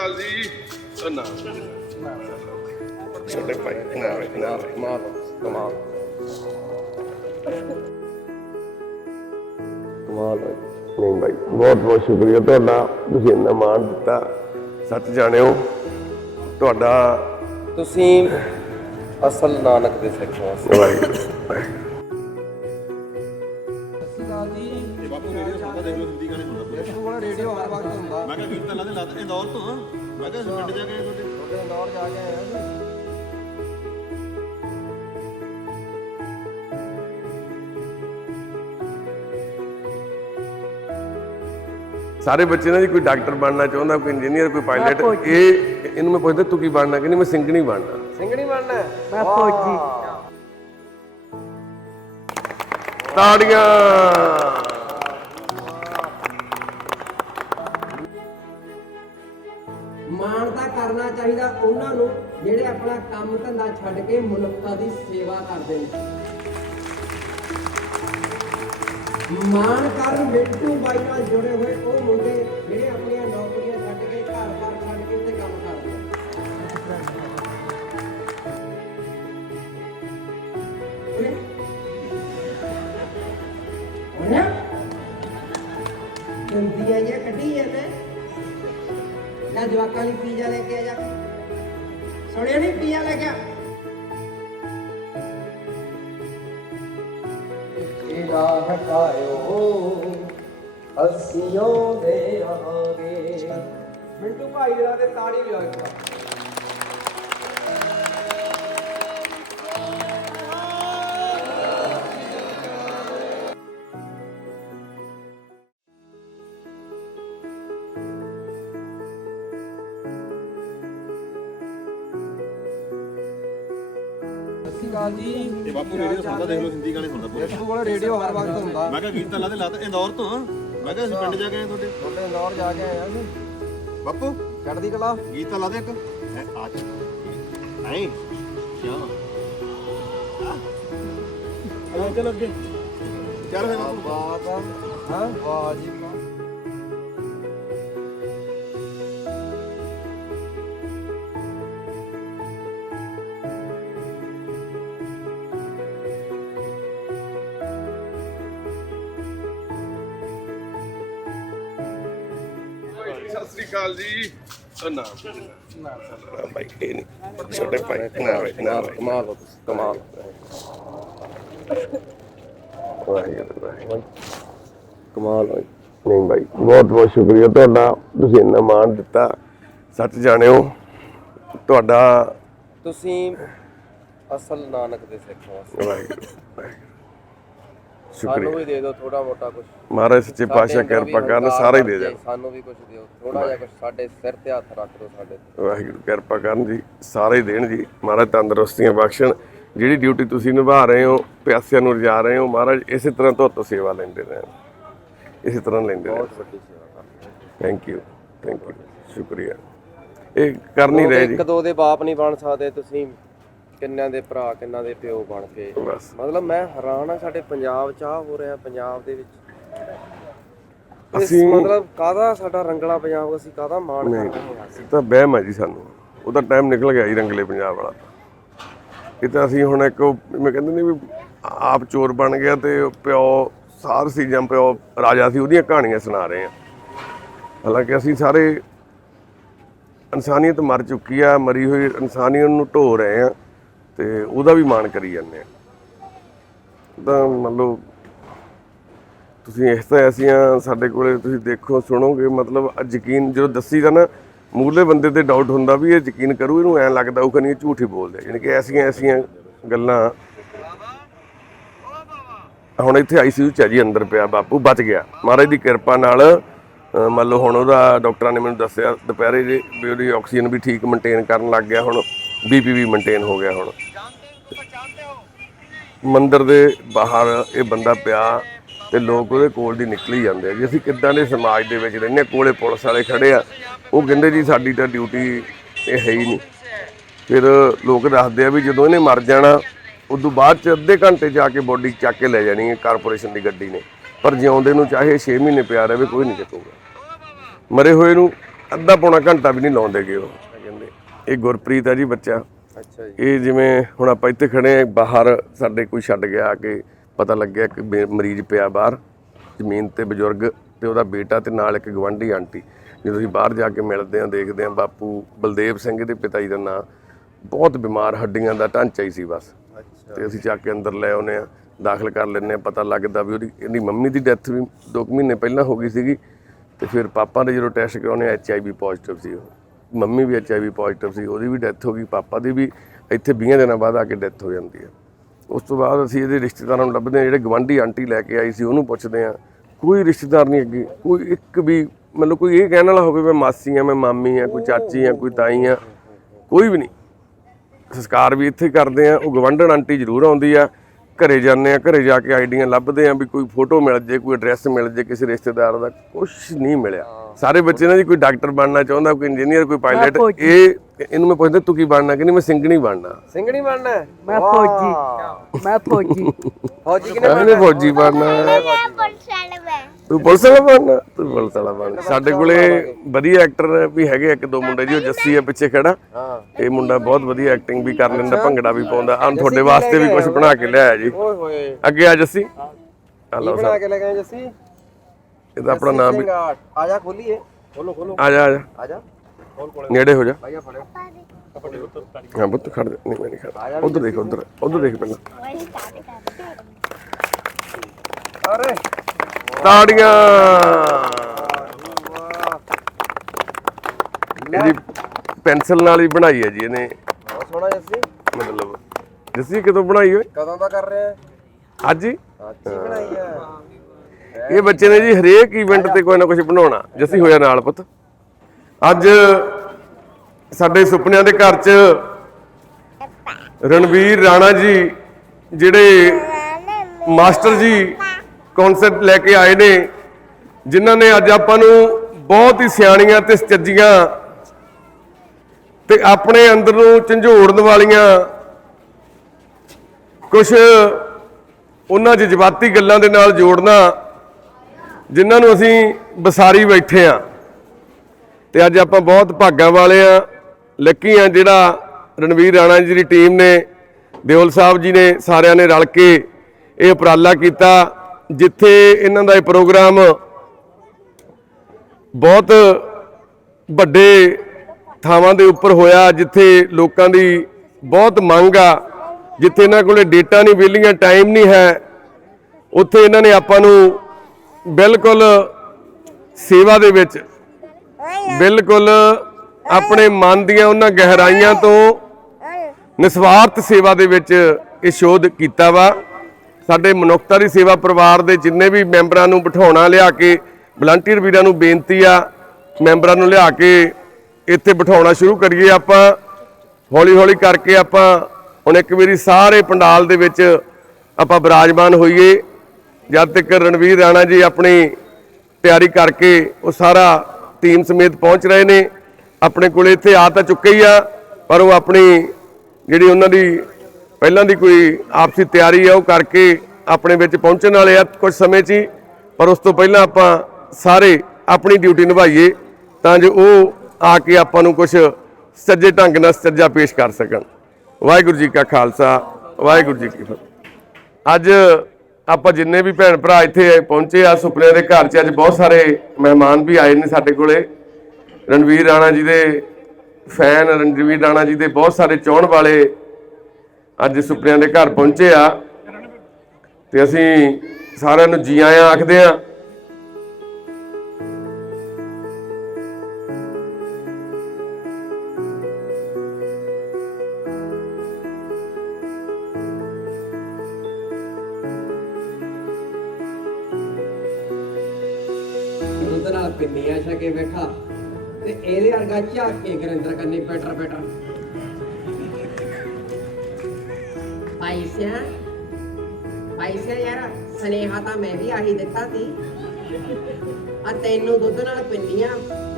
ਅਕਾਲ ਜੀ। ਉਹ ਨਾ ਛੋਟੇ ਭਾਈ ਨਾ ਨਾ ਕਮਾਲ ਕਮਾਲ। ਕਮਾਲ ਨਹੀਂ ਭਾਈ ਬਹੁਤ ਬਹੁਤ ਸ਼ੁਕਰੀਆ ਤੁਹਾਡਾ। ਤੁਸੀਂ ਇੰਨਾ ਮਾਣ ਦਿੱਤਾ। ਸੱਚ ਜਾਣਿਓ ਤੁਹਾਡਾ ਤੁਸੀਂ ਅਸਲ ਨਾਨਕ ਦੇ ਸਿੱਖ ਹੋ। ਵਾਹਿਗੁਰੂ। ਸਾਰੇ ਬੱਚੇ ਨਾ ਜੀ ਕੋਈ ਡਾਕਟਰ ਬਣਨਾ ਚਾਹੁੰਦਾ ਕੋਈ ਇੰਜੀਨੀਅਰ ਕੋਈ ਪਾਇਲਟ ਇਹ ਇਹਨੂੰ ਮੈਂ ਪੁੱਛਦਾ ਤੂੰ ਕੀ ਬਣਨਾ ਕਹਿੰਦੀ ਮੈਂ ਸਿੰਗਣੀ ਬਣਨਾ ਸਿੰਘਣੀ ਬਣਨਾ? ਮੈਂ ਫੌਜੀ ਤਾੜੀਆਂ। ਮਾਣ ਤਾਂ ਕਰਨਾ ਚਾਹੀਦਾ ਉਹਨਾਂ ਨੂੰ ਜਿਹੜੇ ਆਪਣਾ ਕੰਮ ਧੰਦਾ ਛੱਡ ਕੇ ਮਨੁੱਖਤਾ ਦੀ ਸੇਵਾ ਕਰਦੇ ਨੇ। ਮਾਣ ਕਰਨ ਮਿੰਟੂ ਬਾਈ ਨਾਲ ਜੁੜੇ ਹੋਏ ਉਹ ਮੁੰਡੇ ਜਿਹੜੇ ਆਪਣੀਆਂ ਨੌਕਰੀਆਂ ਛੱਡ ਕੇ ਘਰ-ਬਾਰ ਛੱਡ ਕੇ ਤੇ ਕੰਮ ਕਰਦੇ ਨੇ ਗੰਦੀਆਂ ਜਿਹਾ ਕੱਢੀ ਜਾਂਦੇ ਜਾਂ ਜਵਾਕਾਂ ਲਈ ਪੀਜ਼ਾ ਲੈ ਕੇ ਆ ਜਾ? ਸੁਣਿਆ ਨਹੀਂ ਪੀਜ਼ਾ ਲੈ ਕੇ ਆ? ਹਟਾਇਓ ਅਸੀਂ ਦੇ ਆਗੇ ਮਿੰਟੂ ਭਾਈ ਜਿਹੜਾ ਤੇ ਤਾੜੀ ਲਿਆ ਇੱਕ ਇਹ ਬਾਪੂ ਰੇਡੀਓ ਸੁਣਦਾ ਦੇਖ ਲਓ ਹਿੰਦੀ ਗਾਣੇ ਸੁਣਦਾ ਪੂਰੇ। ਕੋਲ ਰੇਡੀਓ ਹਰ ਵਕਤ ਹੁੰਦਾ। ਮੈਂ ਕਿਹਾ ਕੀਰਤਨ ਲਾ ਦੇ ਲਾ ਦੇ ਇੰਦੌਰ ਤੋਂ। ਮੈਂ ਕਿਹਾ ਅਸੀਂ ਪਿੰਡ ਜਾ ਕੇ ਆਏ ਤੁਹਾਡੇ। ਤੁਹਾਡੇ ਇੰਦੌਰ ਜਾ ਕੇ ਆਏ ਆ ਬਾਪੂ ਚੜਦੀ ਕਲਾ। ਗੀਤ ਤਾਂ ਲਾ ਦੇ ਇੱਕ। ਹੈ ਆ ਚ ਨਹੀਂ ਕਿਉਂ? ਆ ਚੱਲ ਅੱਗੇ। ਚੱਲ ਫਿਰ। ਬਾਪੂ। ਬਾਤ ਆ। ਹਾਂ? ਵਾਹ ਜੀ ਨਾ ਨਾ ਇਹ ਨਹੀਂ ਛੋਟੇ ਭਾਈ ਨਾ ਭਾਈ ਕਮਾਲ ਕਮਾਲ ਵਾਹਿਗੁਰੂ ਵਾਹਿਗੁਰੂ ਕਮਾਲ ਹੋਈ ਨਹੀਂ ਭਾਈ ਬਹੁਤ ਬਹੁਤ ਸ਼ੁਕਰੀਆ ਤੁਹਾਡਾ ਤੁਸੀਂ ਇੰਨਾ ਮਾਣ ਦਿੱਤਾ ਸੱਚ ਜਾਣਿਓ ਤੁਹਾਡਾ ਤੁਸੀਂ ਅਸਲ ਨਾਨਕ ਦੇ ਸਿੱਖ ਹੋ ਵਾਹਿਗੁਰੂ ਵਾਹਿਗੁਰੂ। ਸਾਨੂੰ ਸ਼ੁਕਰੀਆ ਵੀ ਦੇ ਦਿਓ ਥੋੜਾ ਮੋਟਾ ਕੁਝ ਮਹਾਰਾਜ ਸੱਚੇ ਪਾਤਸ਼ਾਹ ਕਿਰਪਾ ਕਰਨ ਸਾਰੇ ਹੀ ਦੇ ਦੇਣ ਸਾਨੂੰ ਵੀ ਕੁਝ ਦਿਓ ਥੋੜਾ ਜਿਹਾ ਕੁਝ ਸਾਡੇ ਸਿਰ ਤੇ ਹੱਥ ਰੱਖ ਦਿਓ ਸਾਡੇ ਤੇ। ਵਾਹਿਗੁਰੂ ਕਿਰਪਾ ਕਰਨ ਜੀ ਸਾਰੇ ਹੀ ਦੇਣ ਜੀ। ਮਹਾਰਾਜ ਤੰਦਰੁਸਤੀਆਂ ਬਖਸ਼ਣ। ਜਿਹੜੀ ਡਿਊਟੀ ਤੁਸੀਂ ਨਿਭਾ ਰਹੇ ਹੋ ਪਿਆਸਿਆਂ ਨੂੰ ਰਜਾ ਰਹੇ ਹੋ ਮਹਾਰਾਜ ਇਸੇ ਤਰ੍ਹਾਂ ਤੋਂ ਸੇਵਾ ਲੈਂਦੇ ਰਹਿਣ। ਇਸੇ ਤਰ੍ਹਾਂ ਲੈਂਦੇ ਰਹਿਣ। ਬਹੁਤ ਵੱਡੀ ਸੇਵਾ ਕਰਦੇ ਥੈਂਕ ਯੂ ਥੈਂਕ ਯੂ ਸ਼ੁਕਰੀਆ। ਇਹ ਕਰ ਨਹੀਂ ਰਹੇ ਜੀ। ਇੱਕ ਦੋ ਦੇ ਬਾਪ ਨਹੀਂ ਬਣ ਸਕਦੇ ਤੁਸੀਂ। ਕਿੰਨਿਆਂ ਦੇ ਭਰਾ ਕਿੰਨਾਂ ਦੇ ਪਿਓ ਬਣ ਕੇ। ਬਸ। ਮਤਲਬ ਮੈਂ ਹੈਰਾਨ ਆ ਸਾਡੇ ਪੰਜਾਬ ਚ ਆ ਹੋ ਰਿਹਾ ਪੰਜਾਬ ਦੇ ਵਿੱਚ। ਅਸੀਂ- ਮਤਲਬ ਕਾਹਦਾ ਸਾਡਾ ਰੰਗਲਾ ਪੰਜਾਬ ਅਸੀਂ ਕਾਹਦਾ ਮਾਣ ਕਰਦੇ ਹਾਂ? ਇਹ ਤਾਂ ਵਹਿਮ ਹੈ ਜੀ ਸਾਨੂੰ। ਉਹਦਾ ਟਾਈਮ ਨਿਕਲ ਗਿਆ ਜੀ ਰੰਗਲੇ ਪੰਜਾਬ ਵਾਲਾ ਇਹ ਤਾਂ ਅਸੀਂ ਹੁਣ ਇੱਕ ਮੈਂ ਕਹਿੰਦੇ ਨੇ ਵੀ ਆਪ ਚੋਰ ਬਣ ਗਿਆ ਤੇ ਪਿਓ ਸਾਰ ਸੀ ਜਾਂ ਪਿਓ ਰਾਜਾ ਸੀ ਉਹਦੀਆਂ ਕਹਾਣੀਆਂ ਸੁਣਾ ਰਹੇ ਆ ਹਾਲਾਂਕਿ ਅਸੀਂ ਸਾਰੇ ਇਨਸਾਨੀਅਤ ਮਰ ਚੁੱਕੀ ਆ ਮਰੀ ਹੋਈ ਇਨਸਾਨੀਅਤ ਨੂੰ ਢੋ ਰਹੇ ਆ ਤੇ ਉਹਦਾ ਵੀ ਮਾਣ ਕਰੀ ਜਾਂਦੇ ਆ। ਤਾਂ ਮੰਨ ਲਓ, ਤੁਸੀਂ ਇਸ ਤਰ੍ਹਾਂ ਐਸੀਆਂ ਸਾਡੇ ਕੋਲੇ ਤੁਸੀਂ ਦੇਖੋ, ਸੁਣੋਗੇ, ਮਤਲਬ ਯਕੀਨ ਜਦੋਂ ਦੱਸੀ ਦੱਸੀਦਾ ਨਾ ਮੂਲੇ ਬੰਦੇ ਤੇ ਡਾਊਟ ਹੁੰਦਾ ਵੀ ਇਹ ਯਕੀਨ ਕਰੂ, ਇਹਨੂੰ ਐਂ ਲੱਗਦਾ ਉਹ ਕਨੀ ਝੂਠ ਹੀ ਬੋਲਦੇ ਯਾਨੀ ਕਿ ਐਸੀਆਂ ਐਸੀਆਂ ਗੱਲਾਂ ਹੁਣ ਇੱਥੇ ਆਈਸੀਯੂ ਚ ਹੈ ਜੀ ਅੰਦਰ ਪਿਆ, ਬਾਪੂ ਬਚ ਗਿਆ। ਮਹਾਰਾਜ ਦੀ ਕਿਰਪਾ ਨਾਲ ਅਹ ਮੰਨ ਲਓ ਹੁਣ ਉਹਦਾ ਡਾਕਟਰਾਂ ਨੇ ਮੈਨੂੰ ਦੱਸਿਆ, ਦੁਪਹਿਰੇ ਜੇ ਵੀ ਉਹਦੀ ਆਕਸੀਜਨ ਵੀ ਠੀਕ ਮੇਨਟੇਨ ਕਰਨ ਲੱਗ ਗਿਆ ਹੁਣ। ਬੀਪੀ ਵੀ ਮੇਨਟੇਨ ਹੋ ਗਿਆ ਹੁਣ। ਮੰਦਰ ਦੇ ਬਾਹਰ ਇਹ ਬੰਦਾ ਪਿਆ ਤੇ ਲੋਕ ਉਹਦੇ ਕੋਲ ਦੀ ਨਿਕਲੀ ਜਾਂਦੇ ਆ ਜੀ ਅਸੀਂ ਕਿੱਦਾਂ ਦੇ ਸਮਾਜ ਦੇ ਵਿੱਚ ਰਹਿੰਦੇ ਕੋਲੇ ਪੁਲਿਸ ਵਾਲੇ ਖੜੇ ਆ। ਉਹ ਕਹਿੰਦੇ ਜੀ ਸਾਡੀ ਤਾਂ ਡਿਊਟੀ ਇਹ ਹੈ ਹੀ ਨਹੀਂ। ਫਿਰ ਲੋਕ ਦੱਸਦੇ ਆ ਵੀ ਜਦੋਂ ਇਹਨੇ ਮਰ ਜਾਣਾ, ਉਦੋਂ ਬਾਅਦ ਚ ਅੱਧੇ ਘੰਟੇ ਜਾ ਕੇ ਬੋਡੀ ਚੱਕ ਕੇ ਲੈ ਜਾਣੀ ਹੈ ਕਾਰਪੋਰੇਸ਼ਨ ਦੀ ਗੱਡੀ ਨੇ। ਪਰ ਜਿਉਂਦੇ ਨੂੰ ਚਾਹੇ 6 ਮਹੀਨੇ ਪਿਆ ਰਹੇ, ਕੋਈ ਨਹੀਂ ਚੱਕੂਗਾ। ਮਰੇ ਹੋਏ ਨੂੰ ਅੱਧਾ ਪੌਣਾ ਘੰਟਾ ਵੀ ਨਹੀਂ ਲਾਉਂਦੇ ਗਏ ਉਹ। ਇਹ ਗੁਰਪ੍ਰੀਤ ਹੈ ਜੀ ਬੱਚਾ। ਅੱਛਾ ਜੀ। ਇਹ ਜਿਵੇਂ ਹੁਣ ਆਪਾਂ ਇੱਥੇ ਖੜੇ ਆ ਬਾਹਰ ਸਾਡੇ ਕੋਈ ਛੱਡ ਗਿਆ ਕਿ ਪਤਾ ਲੱਗਿਆ ਕਿ ਬੇ- ਮਰੀਜ਼ ਪਿਆ ਬਾਹਰ ਜ਼ਮੀਨ ਤੇ ਬਜ਼ੁਰਗ ਤੇ ਉਹਦਾ ਬੇਟਾ ਤੇ ਨਾਲ ਇੱਕ ਗਵੰਡੀ ਆਂਟੀ। ਜਦੋਂ ਅਸੀਂ ਬਾਹਰ ਜਾ ਕੇ ਮਿਲਦੇ ਆ ਦੇਖਦੇ ਆ ਬਾਪੂ ਬਲਦੇਵ ਸਿੰਘ ਦੇ ਪਿਤਾ ਜੀ ਦਾ ਨਾਂ ਬਹੁਤ ਬਿਮਾਰ ਹੱਡੀਆਂ ਦਾ ਢਾਂਚਾ ਹੀ ਸੀ ਬਸ। ਅੱਛਾ। ਤੇ ਅਸੀਂ ਚੱਕ ਕੇ ਅੰਦਰ ਲੈ ਆਉਨੇ ਆ ਦਾਖਲ ਕਰ ਲੈਂਦੇ ਆ ਪਤਾ ਲੱਗਦਾ ਵੀ ਉਹਦੀ ਇਹਦੀ ਮੰਮੀ ਦੀ ਡੈਥ ਵੀ 2 ਮਹੀਨੇ ਪਹਿਲਾਂ ਹੋ ਗਈ ਸੀਗੀ। ਤੇ ਫਿਰ ਪਾਪਾ ਦੇ ਜਦੋਂ ਟੈਸਟ ਕਰਾਉਣੇ ਐਚ ਆਈ ਵੀ ਪੋਜ਼ਿਟਿਵ ਸੀ ਉਹ। ਮੰਮੀ ਵੀ ਐਚ ਆਈ ਵੀ ਪੋਜ਼ਿਟਿਵ ਸੀ, ਉਹਦੀ ਵੀ ਡੈਥ ਹੋ ਗਈ, ਪਾਪਾ ਦੀ ਵੀ ਇੱਥੇ 20 ਦਿਨਾਂ ਬਾਅਦ ਆ ਕੇ ਡੈਥ ਹੋ ਜਾਂਦੀ ਹੈ। ਉਸ ਤੋਂ ਬਾਅਦ ਅਸੀਂ ਇਹਦੇ ਰਿਸ਼ਤੇਦਾਰਾਂ ਨੂੰ ਲੱਭਦੇ ਆ ਜਿਹੜੇ ਗਵਾਂਢੀ ਆਂਟੀ ਲੈ ਕੇ ਆਈ ਸੀ, ਉਹਨੂੰ ਪੁੱਛਦੇ ਆ ਕੋਈ ਰਿਸ਼ਤੇਦਾਰ ਨਹੀਂ ਅੱਗੇ, ਕੋਈ ਇੱਕ ਵੀ, ਮਤਲਬ ਕੋਈ ਇਹ ਕਹਿਣ ਵਾਲਾ ਹੋਵੇ, ਮੈਂ ਮਾਸੀ ਆ ਮੈਂ ਮਾਮੀ ਆ ਕੋਈ ਚਾਚੀ ਆ ਕੋਈ ਤਾਈ ਆ ਕੋਈ ਵੀ ਨਹੀਂ। ਸੰਸਕਾਰ ਵੀ ਇੱਥੇ ਕਰਦੇ ਆ ਉਹ ਗਵੰਡਣ ਆਂਟੀ ਜ਼ਰੂਰ ਆਉਂਦੀ ਆ, ਘਰੇ ਜਾਂਦੇ ਆ ਘਰੇ ਜਾ ਕੇ ਆਈਡੀਆਂ ਲੱਭਦੇ ਆ ਵੀ ਕੋਈ ਫੋਟੋ ਮਿਲ ਜੇ, ਕੋਈ ਐਡਰੈਸ ਮਿਲ ਜੇ ਕਿਸੇ ਰਿਸ਼ਤੇਦਾਰ ਦਾ ਕੁਝ ਨਹੀਂ ਮਿਲਿਆ। ਸਾਰੇ ਬੱਚੇ ਨਾ ਜੀ ਕੋਈ ਡਾਕਟਰ ਬਣਨਾ ਚਾਹੁੰਦਾ ਕੋਈ ਇੰਜੀਨੀਅਰ ਕੋਈ ਪਾਇਲਟ ਇਹ ਇਹਨੂੰ ਮੈਂ ਪੁੱਛਦਾ ਤੂੰ ਕੀ ਬਣਨਾ? ਕਹਿੰਦੀ ਮੈਂ ਸਿੰਗਣੀ ਬਣਨਾ। ਸਿੰਘਣੀ ਬਣਨਾ? ਮੈਂ। ਫੌਜੀ। ਮੈਂ ਫੌਜੀ। ਫੌਜੀ ਕਿਨੇ ਕਹਿੰਦੇ ਫੌਜੀ ਬਣਨਾ। ਤੂੰ ਪੁਲਿਸ ਵਾਲਾ ਬਣਨਾ? ਤੂੰ ਪੁਲਿਸ ਵਾਲਾ ਬਣਨਾ। ਸਾਡੇ ਕੋਲੇ ਵਧੀਆ ਐਕਟਰ ਵੀ ਹੈਗੇ ਇੱਕ ਦੋ ਮੁੰਡੇ ਜੀ ਉਹ ਜੱਸੀ ਆ ਪਿੱਛੇ ਖੜਾ। ਹਾਂ। ਇਹ ਮੁੰਡਾ ਬਹੁਤ ਵਧੀਆ ਐਕਟਿੰਗ ਵੀ ਕਰ ਲੈਂਦਾ ਭੰਗੜਾ ਵੀ ਪਾਉਂਦਾ। ਆ ਤੁਹਾਡੇ ਵਾਸਤੇ ਵੀ ਕੁਝ ਬਣਾ ਕੇ ਲਿਆਇਆ ਜੀ। ਓਏ ਹੋਏ। ਅੱਗੇ ਆ ਜੱਸੀ। ਕੀ ਲਓ ਬਣਾ ਕੇ ਲੈ ਗਏ ਜੱਸੀ? ਇਹਦਾ ਆਪਣਾ ਨਾਮ ਵੀ। ਆ ਜਾ ਖੋਲੀਏ। ਖੋਲੋ ਖੋਲੋ। ਆ ਜਾ ਆ ਜਾ। ਆ ਜਾ। ਖੋਲ ਕੋਲੇ। ਨੇੜੇ ਹੋ ਜਾ। ਭਾਈਆ ਫੜਿਓ। ਹਾਂ ਬੁੱਤ ਖੜ ਜਾ। ਨਹੀਂ ਮੈਂ ਨਹੀਂ ਖੜਾ ਉਧਰ ਦੇਖ ਉਧਰ ਉਧਰ ਦੇਖ ਪਹਿਲਾਂ। ਅਰੇ। ਤਾੜੀਆਂ। ਵਾਹ। ਇਹਦੀ ਪੈਨਸਲ ਨਾਲ ਹੀ ਬਣਾਈ ਹੈ ਜੀ ਇਹਨੇ। ਬਹੁਤ ਸੋਹਣਾ ਜੱਸੀ। ਮਤਲਬ ਜੱਸੀ ਕਿਦੋਂ ਬਣਾਈ ਓਏ? ਕਦੋਂ ਦਾ ਕਰ ਰਿਹਾ ਹੈ? ਅੱਜ ਹੀ ਬਣਾਈ ਹੈ। ਇਹ ਬੱਚੇ ਨੇ ਜੀ ਹਰੇਕ ਇਵੈਂਟ ਤੇ ਕੋਈ ਨਾ ਕੁਝ ਬਣਾਉਣਾ, ਜੱਸੀ ਹੋਇਆ ਨਾਲ ਪੁੱਤ। ਅੱਜ ਸਾਡੇ ਸੁਪਨਿਆਂ ਦੇ ਘਰ 'ਚ ਰਣਵੀਰ ਰਾਣਾ ਜੀ, ਜਿਹੜੇ ਮਾਸਟਰ ਜੀ ਕਨਸੈਪਟ ਲੈ ਕੇ ਆਏ ਨੇ, ਜਿਨ੍ਹਾਂ ਨੇ ਅੱਜ ਆਪਾਂ ਨੂੰ ਬਹੁਤ ਹੀ ਸਿਆਣੀਆਂ ਤੇ ਸੱਚੀਆਂ ਤੇ ਆਪਣੇ ਅੰਦਰ ਨੂੰ ਝੰਜੋੜਨ ਵਾਲੀਆਂ ਕੁਝ ਉਹਨਾਂ ਜਜ਼ਬਾਤੀ ਗੱਲਾਂ ਦੇ ਨਾਲ ਜੋੜਨਾ ਜਿਨ੍ਹਾਂ ਨੂੰ ਅਸੀਂ ਬਸਾਰੀ ਬੈਠੇ ਆ। ਤੇ ਅੱਜ ਆਪਾਂ ਬਹੁਤ ਭਾਗਾਂ ਵਾਲੇ ਆ। ਲੱਕੀ ਆ ਜਿਹੜਾ ਰਣਵੀਰ ਰਾਣਾ ਜੀ ਦੀ ਟੀਮ ਨੇ, ਦਿਓਲ ਸਾਹਿਬ ਜੀ ਨੇ, ਸਾਰਿਆਂ ਨੇ ਰਲ ਕੇ ਇਹ ਉਪਰਾਲਾ ਕੀਤਾ, ਜਿੱਥੇ ਇਹਨਾਂ ਦਾ ਇਹ ਪ੍ਰੋਗਰਾਮ ਬਹੁਤ ਵੱਡੇ ਥਾਵਾਂ ਦੇ ਉੱਪਰ ਹੋਇਆ, ਜਿੱਥੇ ਲੋਕਾਂ ਦੀ ਬਹੁਤ ਮੰਗ ਆ, ਜਿੱਥੇ ਇਹਨਾਂ ਕੋਲੇ ਡੇਟਾ ਨਹੀਂ, ਵਿਹਲੀਆਂ ਟਾਈਮ ਨਹੀਂ ਹੈ, ਉੱਥੇ ਇਹਨਾਂ ਨੇ ਆਪਾਂ ਨੂੰ ਬਿਲਕੁਲ ਸੇਵਾ ਦੇ ਵਿੱਚ, ਬਿਲਕੁਲ ਆਪਣੇ ਮਨ ਦੀਆਂ ਉਹਨਾਂ ਗਹਿਰਾਈਆਂ ਤੋਂ ਨਿਸਵਾਰਥ ਸੇਵਾ ਦੇ ਵਿੱਚ ਇਹ ਸ਼ੋਧ ਕੀਤਾ ਵਾ। ਸਾਡੇ ਮਨੁੱਖਤਾ ਦੀ ਸੇਵਾ ਪਰਿਵਾਰ ਦੇ ਜਿੰਨੇ ਵੀ ਮੈਂਬਰਾਂ ਨੂੰ ਬਿਠਾਉਣਾ, ਲਿਆ ਕੇ ਵਲੰਟੀਅਰ ਵੀਰਾਂ ਨੂੰ ਬੇਨਤੀ ਆ, ਮੈਂਬਰਾਂ ਨੂੰ ਲਿਆ ਕੇ ਇੱਥੇ ਬਿਠਾਉਣਾ ਸ਼ੁਰੂ ਕਰੀਏ ਆਪਾਂ। ਹੌਲੀ ਹੌਲੀ ਕਰਕੇ ਆਪਾਂ ਹੁਣ ਇੱਕ ਵਾਰੀ ਸਾਰੇ ਪੰਡਾਲ ਦੇ ਵਿੱਚ ਆਪਾਂ ਬਿਰਾਜਮਾਨ ਹੋਈਏ। ਜਦ ਤੱਕ ਰਣਵੀਰ ਰਾਣਾ ਜੀ ਆਪਣੀ ਤਿਆਰੀ ਕਰਕੇ ਉਹ ਸਾਰਾ ਟੀਮ ਸਮੇਤ ਪਹੁੰਚ ਰਹੇ ਨੇ, ਆਪਣੇ ਕੋਲ ਇੱਥੇ ਆ ਤਾਂ ਚੁੱਕੇ ਹੀ ਆ, ਪਰ ਉਹ ਆਪਣੀ ਜਿਹੜੀ ਉਹਨਾਂ ਦੀ ਪਹਿਲਾਂ ਦੀ ਕੋਈ ਆਪਸੀ ਤਿਆਰੀ ਆ, ਉਹ ਕਰਕੇ ਆਪਣੇ ਵਿੱਚ ਪਹੁੰਚਣ ਵਾਲੇ ਆ ਕੁਝ ਸਮੇਂ 'ਚ ਹੀ, ਪਰ ਉਸ ਤੋਂ ਪਹਿਲਾਂ ਆਪਾਂ ਸਾਰੇ ਆਪਣੀ ਡਿਊਟੀ ਨਿਭਾਈਏ ਤਾਂ ਜੋ ਉਹ ਆ ਕੇ ਆਪਾਂ ਨੂੰ ਕੁਝ ਸੱਜੇ ਢੰਗ ਨਾਲ ਸੱਜਾ ਪੇਸ਼ ਕਰ ਸਕਣ। ਵਾਹਿਗੁਰੂ ਜੀ ਕਾ ਖਾਲਸਾ, ਵਾਹਿਗੁਰੂ ਜੀ ਕੀ ਫਤਿਹ। ਅੱਜ ਆਪਾਂ ਜਿੰਨੇ ਵੀ ਭੈਣ ਭਰਾ ਇੱਥੇ ਪਹੁੰਚੇ ਆ, ਸੁਪਨਿਆਂ ਦੇ ਘਰ 'ਚ ਅੱਜ ਬਹੁਤ ਸਾਰੇ ਮਹਿਮਾਨ ਵੀ ਆਏ ਨੇ ਸਾਡੇ ਕੋਲੇ। ਰਣਵੀਰ ਰਾਣਾ ਜੀ ਦੇ ਫੈਨ, ਰਣਵੀਰ ਰਾਣਾ ਜੀ ਦੇ ਬਹੁਤ ਸਾਰੇ ਚਾਹਣ ਵਾਲੇ ਅੱਜ ਸੁਪਨਿਆਂ ਦੇ ਘਰ ਪਹੁੰਚੇ ਆ। ਤੇ ਅਸੀਂ ਸਾਰਿਆਂ ਨੂੰ ਜੀ ਆਇਆਂ ਆਖਦੇ ਆ ਪਿੰਨੀਆਂ ਛਕੇ ਵੇਖਾ ਤੇ ਇਹਦੇ ਵਰਗਾ ਝਾਕ ਕੇ ਗਰਿੰਦਰ ਕੰਨੀ ਪੈਟਰ ਪੈਟਰ ਪੈਸਿਆਂ ਪੈਸੇ ਯਾਰ, ਸਨੇਹਾ ਤਾਂ ਮੈਂ ਵੀ ਆਹੀ ਦਿੱਤਾ ਸੀ। ਆ ਤੈਨੂੰ ਦੁੱਧ ਨਾਲ ਪਿੰਨੀਆਂ,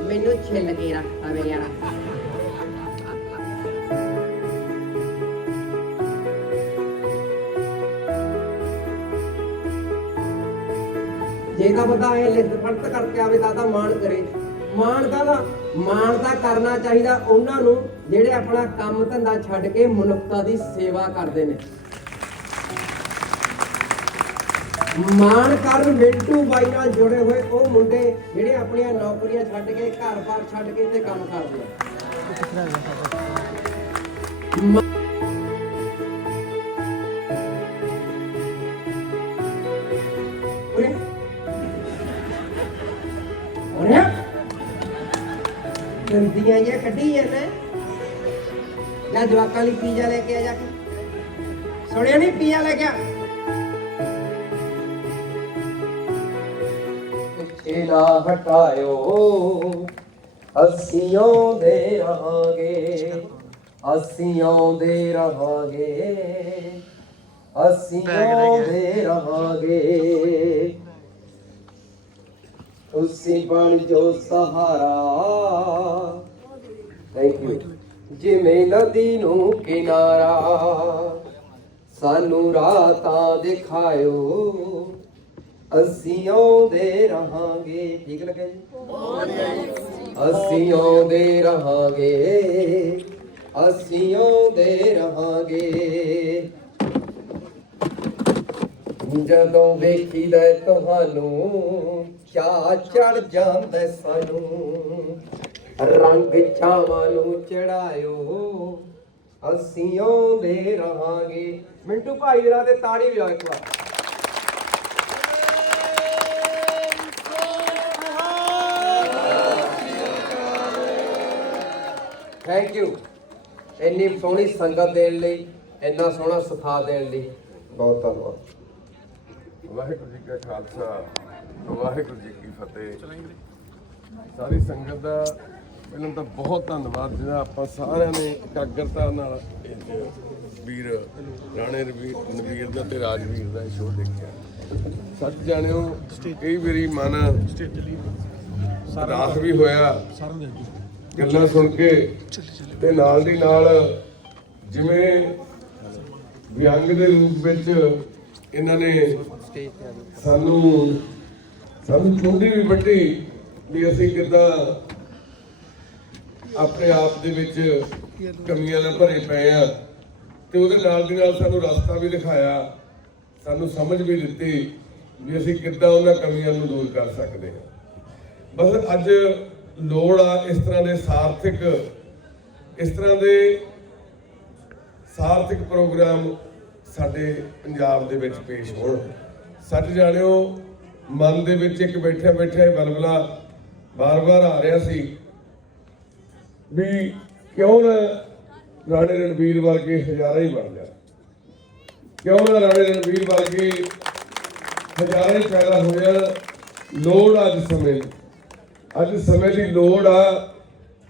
ਮੈਨੂੰ ਛਿੱਲ ਕੇ ਰੱਖਤਾ ਵੇ ਯਾਰ ਜੇ ਤਾਂ ਬੰਦਾ ਇਹ ਲਿਖਤ ਫੜਤ ਕਰਕੇ ਆਵੇ ਤਾਂ ਤਾਂ ਮਾਣ ਕਰੇ। ਮਾਣ ਕਾਹਦਾ? ਮਾਣ ਤਾਂ ਕਰਨਾ ਚਾਹੀਦਾ। ਉਹਨਾਂ ਨੂੰ ਜਿਹੜੇ ਆਪਣਾ ਕੰਮ ਧੰਦਾ ਛੱਡ ਕੇ ਮਨੁੱਖਤਾ ਦੀ ਸੇਵਾ ਕਰਦੇ ਨੇ। ਮਾਣ ਕਰਨ ਮਿੰਟੂ ਬਾਈ ਨਾਲ ਜੁੜੇ ਹੋਏ ਉਹ ਮੁੰਡੇ ਜਿਹੜੇ ਆਪਣੀਆਂ ਨੌਕਰੀਆਂ ਛੱਡ ਕੇ ਘਰ-ਬਾਰ ਛੱਡ ਕੇ ਤੇ ਕੰਮ ਕਰਦੇ ਆ। ਗੰਦੀਆਂ ਜਿਹਾ ਕੱਢੀ ਜਾਂਦਾ ਲੈ ਜਵਾਕਾਂ ਲਈ ਪੀਜ਼ਾ ਲੈ ਕੇ ਆ ਜਾ ਕੇ। ਸੁਣਿਆ ਨਹੀਂ ਪੀਜ਼ਾ ਲੈ ਕੇ ਆ? ਨਾ ਹਟਾਇਓ ਅਸੀਂ ਆਉਂਦੇ ਰਹਾਂਗੇ। ਅਸੀਂ ਆਉਂਦੇ ਰਹਾਂਗੇ। ਅਸੀਂ ਆਉਂਦੇ ਰਹਾਂਗੇ। ਤੁਸੀਂ ਬਣ ਜੋ ਸਹਾਰਾ। ਥੈਂਕ ਯੂ ਜਿਵੇਂ ਨਦੀ ਨੂੰ ਕਿਨਾਰਾ, ਸਾਨੂੰ ਰਾਤਾਂ ਦਿਖਾਇਓ। ਅਸੀਂ ਆਉਂਦੇ ਰਹਾਂਗੇ। ਠੀਕ ਲੱਗਾ ਜੀ? ਅਸੀਂ ਆਉਂਦੇ ਰਹਾਂਗੇ। ਅਸੀਂ ਆਉਂਦੇ ਰਹਾਂਗੇ। ਜਦੋਂ ਵੇਖੀਦਾ ਤੁਹਾਨੂੰ ਚਾ ਚੜ ਜਾਂਦਾ ਸਾਨੂੰ? ਰੰਗ ਛਾਵਾਂ ਨੂੰ ਚੜਾਇਓ, ਅਸੀਂ ਆਉਂਦੇ ਰਹਾਂਗੇ। ਮਿੰਟੂ ਭਾਈ ਦੇ ਤੇ ਤਾੜੀ ਵਜਾਓ ਇੱਕ ਵਾਰ। ਥੈਂਕ ਯੂ ਇੰਨੀ ਸੋਹਣੀ ਸੰਗਤ ਦੇਣ ਲਈ, ਇੰਨਾ ਸੋਹਣਾ ਸੁਖਾ ਦੇਣ ਲਈ। ਬਹੁਤ ਧੰਨਵਾਦ। ਵਾਹਿਗੁਰੂ ਜੀ ਕਾ ਖਾਲਸਾ। ਵਾਹਿਗੁਰੂ ਜੀ ਕੀ ਫਤਿਹ। ਸਾਰੀ ਸੰਗਤ ਦਾ ਪਹਿਲਾਂ ਤਾਂ ਬਹੁਤ ਧੰਨਵਾਦ, ਜਿਹੜਾ ਆਪਾਂ ਸਾਰਿਆਂ ਨੇ ਇਕਾਗਰਤਾ ਨਾਲ ਵੀਰ ਰਾਣੇ ਰਵੀ ਦਾ ਤੇ ਰਾਜਵੀਰ ਦਾ ਸ਼ੋਅ ਦੇਖਿਆ। ਸੱਚ ਜਾਣਿਓ, ਕਈ ਵਾਰੀ ਮਨ ਰਾਸ ਵੀ ਹੋਇਆ, ਗੱਲਾਂ ਸੁਣ ਕੇ ਤੇ ਨਾਲ ਦੀ ਨਾਲ ਜਿਵੇਂ ਵਿਅੰਗ ਦੇ ਰੂਪ ਵਿੱਚ ਇਹਨਾਂ ਨੇ ਸਾਨੂੰ ਸਾਨੂੰ ਚੁੰਡੀ ਵੀ ਵੱਡੀ ਵੀ ਅਸੀਂ ਕਿੱਦਾਂ ਆਪਣੇ ਆਪ ਦੇ ਵਿੱਚ ਕਮੀਆਂ ਨਾਲ ਭਰੇ ਪਏ ਆ ਤੇ ਉਹਦੇ ਨਾਲ ਦੀ ਨਾਲ ਸਾਨੂੰ ਰਸਤਾ ਵੀ ਦਿਖਾਇਆ, ਸਾਨੂੰ ਸਮਝ ਵੀ ਦਿੱਤੀ ਵੀ ਅਸੀਂ ਕਿੱਦਾਂ ਉਹਨਾਂ ਕਮੀਆਂ ਨੂੰ ਦੂਰ ਕਰ ਸਕਦੇ ਹਾਂ। ਬਸ ਅੱਜ ਲੋੜ ਆ ਇਸ ਤਰ੍ਹਾਂ ਦੇ ਸਾਰਥਿਕ, ਇਸ ਤਰ੍ਹਾਂ ਦੇ ਸਾਰਥਿਕ ਪ੍ਰੋਗਰਾਮ ਸਾਡੇ ਪੰਜਾਬ ਦੇ ਵਿੱਚ ਪੇਸ਼ ਹੋਣ। ਸੱਚ ਜਾਣਿਓ ਮਨ ਦੇ ਵਿੱਚ ਇੱਕ ਬੈਠਿਆ ਬੈਠਿਆ ਬਲਬਲਾ ਬਾਰ-ਬਾਰ ਆ ਰਿਹਾ ਸੀ ਵੀ ਕਿਉਂ ਨਾ ਰਾਣੇ ਰਣਵੀਰ ਵਰਗੇ ਹਜ਼ਾਰਾਂ ਹੀ ਬਣ ਜਾ ਕਿਉਂ ਨਾ ਰਾਣੇ ਰਣਵੀਰ ਵਰਗੇ ਹਜ਼ਾਰਾਂ ਹੀ ਪੈਦਾ ਹੋਇਆ ਲੋੜ ਆ ਅੱਜ ਸਮੇਂ ਅੱਜ ਸਮੇਂ ਦੀ ਲੋੜ ਆ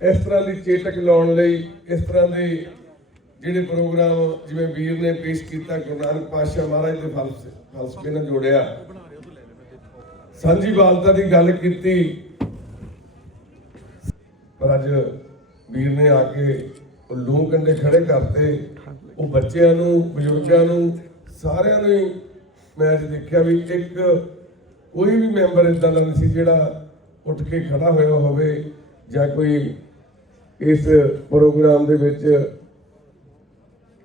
ਇਸ ਤਰ੍ਹਾਂ ਦੀ ਚੇਤਕ ਲਾਉਣ ਲਈ, ਇਸ ਤਰ੍ਹਾਂ ਦੇ ਜਿਹੜੇ ਪ੍ਰੋਗਰਾਮ ਜਿਵੇਂ ਵੀਰ ਨੇ ਪੇਸ਼ ਕੀਤਾ ਗੁਰੂ ਨਾਨਕ ਪਾਤਸ਼ਾਹ ਮਹਾਰਾਜ ਦੇ ਫਲਸਫੇ ਫਲਸਫੇ ਨਾਲ ਜੋੜਿਆ। ਸਾਂਝੀ ਬਾਲਤਾ ਦੀ ਗੱਲ ਕੀਤੀ। ਪਰ ਅੱਜ ਵੀਰ ਨੇ ਆ ਕੇ ਉਹ ਲੂਹ ਕੰਡੇ ਖੜੇ ਕਰਤੇ। ਉਹ ਬੱਚਿਆਂ ਨੂੰ, ਬਜ਼ੁਰਗਾਂ ਨੂੰ, ਸਾਰਿਆਂ ਨੂੰ ਹੀ ਮੈਂ ਅੱਜ ਦੇਖਿਆ ਵੀ ਇੱਕ ਕੋਈ ਵੀ ਮੈਂਬਰ ਇਦਾਂ ਦਾ ਨਹੀਂ ਸੀ ਜਿਹੜਾ ਉੱਠ ਕੇ ਖੜਾ ਹੋਇਆ ਹੋਵੇ ਜਾਂ ਕੋਈ ਇਸ ਪ੍ਰੋਗਰਾਮ ਦੇ ਵਿੱਚ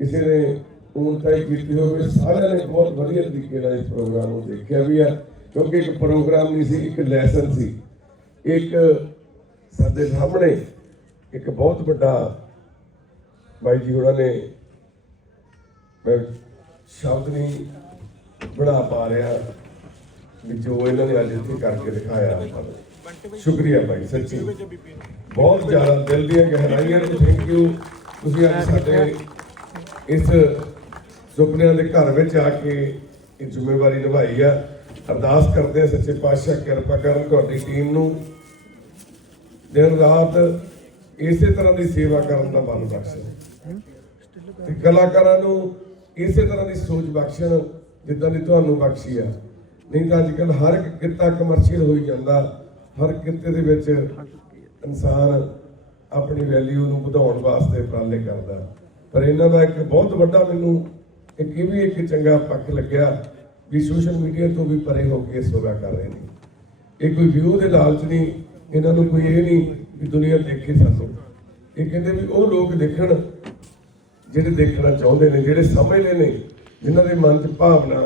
ਕਿਸੇ ਨੇ ਊਨਤਾਈ ਕੀਤੀ ਹੋਵੇ। ਸਾਰਿਆਂ ਨੇ ਬਹੁਤ ਵਧੀਆ ਤਰੀਕੇ ਨਾਲ ਇਸ ਪ੍ਰੋਗਰਾਮ ਨੂੰ ਦੇਖਿਆ ਵੀ ਆ। ਕਿਉਂਕਿ ਇੱਕ ਪ੍ਰੋਗਰਾਮ ਨਹੀਂ ਸੀ, ਇੱਕ ਲੈਸਨ ਸੀ। ਇੱਕ ਸਾਡੇ ਸਾਹਮਣੇ ਇੱਕ ਬਹੁਤ ਵੱਡਾ ਬਾਈ ਜੀ ਉਹਨਾਂ ਨੇ ਮੈਂ ਸ਼ਬਦ ਨਹੀਂ ਬਣਾ ਪਾ ਰਿਹਾ ਵੀ ਜੋ ਇਹਨਾਂ ਨੇ ਅੱਜ ਇੱਥੇ ਕਰਕੇ ਦਿਖਾਇਆ। ਸ਼ੁਕਰੀਆ ਭਾਈ ਸੱਚੀ। ਬਹੁਤ ਜ਼ਿਆਦਾ ਦਿਲ ਦੀਆਂ ਗਹਿਰਾਈਆਂ ਤੋਂ ਥੈਂਕ ਯੂ ਤੁਸੀਂ ਅੱਜ ਸਾਡੇ ਇਸ ਸੁਪਨਿਆਂ ਦੇ ਘਰ ਵਿੱਚ ਆ ਕੇ ਇਹ ਜ਼ਿੰਮੇਵਾਰੀ ਨਿਭਾਈ ਆ। ਅਰਦਾਸ ਕਰਦੇ ਹਾਂ ਸੱਚੇ ਪਾਤਸ਼ਾਹ, ਕਿਰਪਾ ਕਰਨ ਤੁਹਾਡੀ ਟੀਮ ਨੂੰ। ਦਿਨ ਰਾਤ ਇਸੇ ਤਰ੍ਹਾਂ ਦੀ ਸੇਵਾ ਕਰਨ ਦਾ ਬਲ ਬਖਸ਼ਣ। ਤੇ ਕਲਾਕਾਰਾਂ ਨੂੰ ਇਸੇ ਤਰ੍ਹਾਂ ਦੀ ਸੋਚ ਬਖਸ਼ਣ ਜਿੱਦਾਂ ਦੀ ਤੁਹਾਨੂੰ ਬਖਸ਼ੀ ਆ। ਨਹੀਂ ਤਾਂ ਅੱਜ ਕੱਲ ਹਰ ਇੱਕ ਕਿੱਤਾ ਕਮਰਸ਼ੀਅਲ ਹੋਈ ਜਾਂਦਾ। ਹਰ ਕਿੱਤੇ ਦੇ ਵਿੱਚ ਇਨਸਾਨ ਆਪਣੀ ਵੈਲਿਊ ਨੂੰ ਵਧਾਉਣ ਵਾਸਤੇ ਉਪਰਾਲੇ ਕਰਦਾ। ਪਰ ਇਹਨਾਂ ਦਾ ਇੱਕ ਬਹੁਤ ਵੱਡਾ ਮੈਨੂੰ ਇੱਕ ਇਹ ਵੀ ਇੱਕ ਚੰਗਾ ਪੱਖ ਲੱਗਿਆ। ਵੀ ਸੋਸ਼ਲ ਮੀਡੀਆ ਤੋਂ ਵੀ ਪਰੇ ਹੋ ਕੇ ਸੋਗਾ ਕਰ ਰਹੇ ਨੇ। ਇਹ ਕੋਈ ਵਿਊ ਦੇ ਲਾਲਚ ਨਹੀਂ, ਇਹਨਾਂ ਨੂੰ ਕੋਈ ਇਹ ਨਹੀਂ ਵੀ ਦੁਨੀਆ ਦੇਖੇ ਸਾਨੂੰ। ਇਹ ਕਹਿੰਦੇ ਵੀ ਉਹ ਲੋਕ ਦੇਖਣ ਜਿਹੜੇ ਦੇਖਣਾ ਚਾਹੁੰਦੇ ਨੇ, ਜਿਹੜੇ ਸਮਝਦੇ ਨੇ, ਜਿਨ੍ਹਾਂ ਦੇ ਮਨ 'ਚ ਭਾਵਨਾ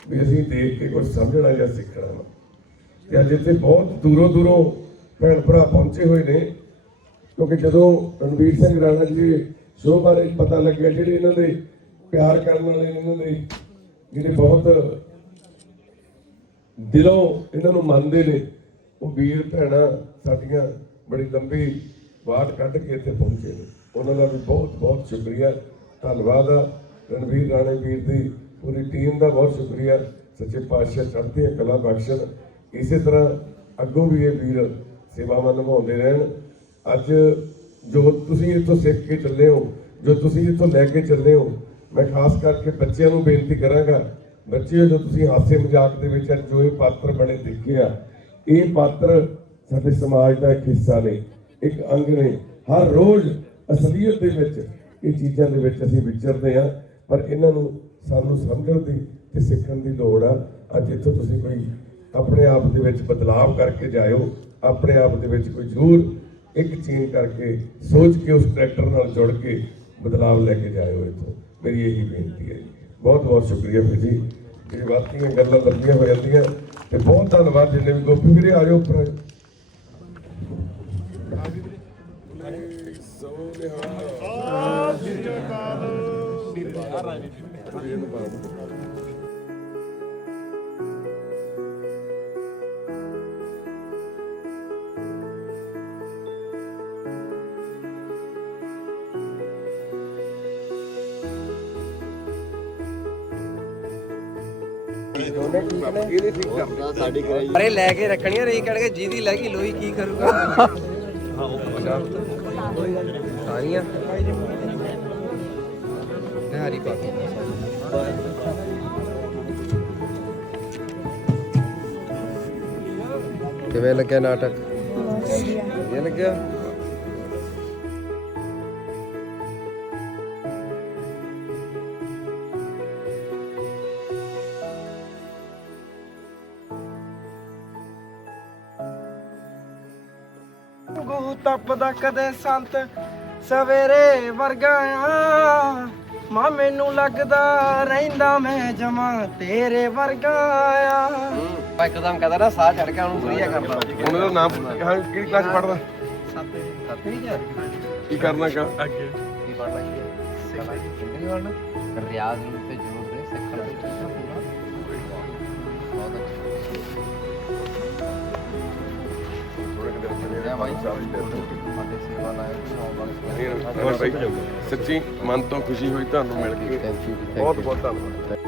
ਵੀ ਅਸੀਂ ਦੇਖ ਕੇ ਕੁਝ ਸਮਝਣਾ ਜਾਂ ਸਿੱਖਣਾ ਵਾ। ਤੇ ਅੱਜ ਇੱਥੇ ਬਹੁਤ ਦੂਰੋਂ ਦੂਰੋਂ ਭੈਣ ਭਰਾ ਪਹੁੰਚੇ ਹੋਏ ਨੇ, ਕਿਉਂਕਿ ਜਦੋਂ ਰਣਵੀਰ ਸਿੰਘ ਰਾਣਾ ਜੀ ਦੇ ਸ਼ੋਅ ਬਾਰੇ ਪਤਾ ਲੱਗਿਆ, ਜਿਹੜੇ ਇਹਨਾਂ ਦੇ ਪਿਆਰ ਕਰਨ ਵਾਲੇ ਇਹਨਾਂ ਦੇ ਜਿਹੜੇ ਬਹੁਤ ਦਿਲੋਂ ਇਹਨਾਂ ਨੂੰ ਮੰਨਦੇ ਨੇ, ਉਹ ਵੀਰ ਭੈਣਾਂ ਸਾਡੀਆਂ ਬੜੀ ਲੰਬੀ ਬਾਤ ਕੱਢ ਕੇ ਇੱਥੇ ਪਹੁੰਚੇ ਨੇ। ਉਹਨਾਂ ਦਾ ਵੀ ਬਹੁਤ ਬਹੁਤ ਸ਼ੁਕਰੀਆ। ਧੰਨਵਾਦ ਆ। ਰਣਵੀਰ ਰਾਣੇ ਵੀਰ ਦੀ ਪੂਰੀ ਟੀਮ ਦਾ ਬਹੁਤ ਸ਼ੁਕਰੀਆ। ਸੱਚੇ ਪਾਤਸ਼ਾਹ ਚੜ੍ਹਦੇ ਕਲਾ ਬਖਸ਼ਣ। ਇਸੇ ਤਰ੍ਹਾਂ ਅੱਗੋਂ ਵੀ ਇਹ ਵੀਰ ਸੇਵਾਵਾਂ ਨਿਭਾਉਂਦੇ ਰਹਿਣ। ਅੱਜ ਜੋ ਤੁਸੀਂ ਇੱਥੋਂ ਸਿੱਖ ਕੇ ਚੱਲੇ ਹੋ, ਜੋ ਤੁਸੀਂ ਇੱਥੋਂ ਲੈ ਕੇ ਚੱਲੇ ਹੋ ਮੈਂ ਖਾਸ ਕਰਕੇ ਬੱਚਿਆਂ ਨੂੰ ਬੇਨਤੀ ਕਰਾਂਗਾ, ਬੱਚਿਓ, ਜੋ ਤੁਸੀਂ ਹਾਸੇ ਮਜ਼ਾਕ ਦੇ ਵਿੱਚ ਜੋ ਇਹ ਪਾਤਰ ਬਣੇ ਦੇਖੇ ਆ ਇਹ ਪਾਤਰ ਸਾਡੇ ਸਮਾਜ ਦਾ ਇੱਕ ਹਿੱਸਾ ਨੇ, ਇੱਕ ਅੰਗ ਨੇ। ਹਰ ਰੋਜ਼ ਅਸਲੀਅਤ ਦੇ ਵਿੱਚ ਇਹ ਚੀਜ਼ਾਂ ਦੇ ਵਿੱਚ ਅਸੀਂ ਵਿਚਰਦੇ ਆ ਪਰ ਇਹਨਾਂ ਨੂੰ ਸਾਨੂੰ ਸਮਝਣ ਦੀ ਤੇ ਸਿੱਖਣ ਦੀ ਲੋੜ ਆ। ਅੱਜ ਇੱਥੋਂ ਤੁਸੀਂ ਕੋਈ ਆਪਣੇ ਆਪ ਦੇ ਵਿੱਚ ਬਦਲਾਵ ਕਰਕੇ ਜਾਇਓ, ਆਪਣੇ ਆਪ ਦੇ ਵਿੱਚ ਕੋਈ ਜ਼ਰੂਰ ਇੱਕ ਚੇਂਜ ਕਰਕੇ ਸੋਚ ਕੇ ਉਸ ਕਰੈਕਟਰ ਨਾਲ ਜੁੜ ਕੇ ਬਦਲਾਵ ਲੈ ਕੇ ਜਾਇਓ ਇੱਥੋਂ। ਮੇਰੀ ਇਹੀ ਬੇਨਤੀ ਹੈ ਜੀ। ਬਹੁਤ ਬਹੁਤ ਸ਼ੁਕਰੀਆ ਵੀਰ ਜੀ। ਇਹ ਬਾਤੀਆਂ ਗੱਲਾਂ ਲੰਬੀਆਂ ਹੋ ਜਾਂਦੀਆਂ ਤੇ ਬਹੁਤ ਧੰਨਵਾਦ ਜਿੰਨੇ ਵੀ ਗੋਪੀ ਵੀਰੇ ਆ ਜਾਓ ਉੱਪਰ ਅਰੇ ਲੈ ਕੇ ਰੱਖਣੀਆਂ ਰਹੀ ਕਹਿਣਗੇ ਜਿਹਦੀ ਲੈ ਗਈ ਲੋਈ ਕੀ ਕਰੂਗਾ? ਸਾਰੀਆਂ। ਹਰੀ ਪਾ ਕਿਵੇਂ ਲੱਗਿਆ ਨਾਟਕ? ਵਧੀਆ ਲੱਗਿਆ? ਤਪਦਾ ਕਦੇ ਸੰਤ ਸਵੇਰੇ ਵਰਗਾ ਆ। ਮਾਂ ਮੈਨੂੰ ਲੱਗਦਾ ਰਹਿੰਦਾ ਮੈਂ ਜਮਾ ਤੇਰੇ ਵਰਗਾ ਆ। ਇੱਕਦਮ ਕਹਦਾ ਨਾ ਸਾਹ ਚੜ ਕੇ ਉਹਨੂੰ ਫਰੀਆ ਕਰਦਾ। ਉਹਨਾਂ ਦਾ ਨਾਮ ਹਾਂ ਕਿਹੜੀ ਕਲਾਸ ਪੜਦਾ ਕੀ ਕਰਨਾ ਕਾ ਕੀ ਪੜਦਾ ਕੀ ਸਿੱਖਣਾ ਕਿੰਨੀ ਪੜਨਾ ਰਿਆਜ਼ ਨੂੰ ਤੇ ਜ਼ੋਰ ਦੇ ਸਿੱਖਣ ਦੀ ਚੀਜ਼ਾਂ ਪੂਰਾ। ਬਹੁਤ ਅੱਛਾ। ਸੱਚੀ ਮਨ ਤੋਂ ਖੁਸ਼ੀ ਹੋਈ ਤੁਹਾਨੂੰ ਮਿਲ ਕੇ। ਬਹੁਤ ਬਹੁਤ ਧੰਨਵਾਦ।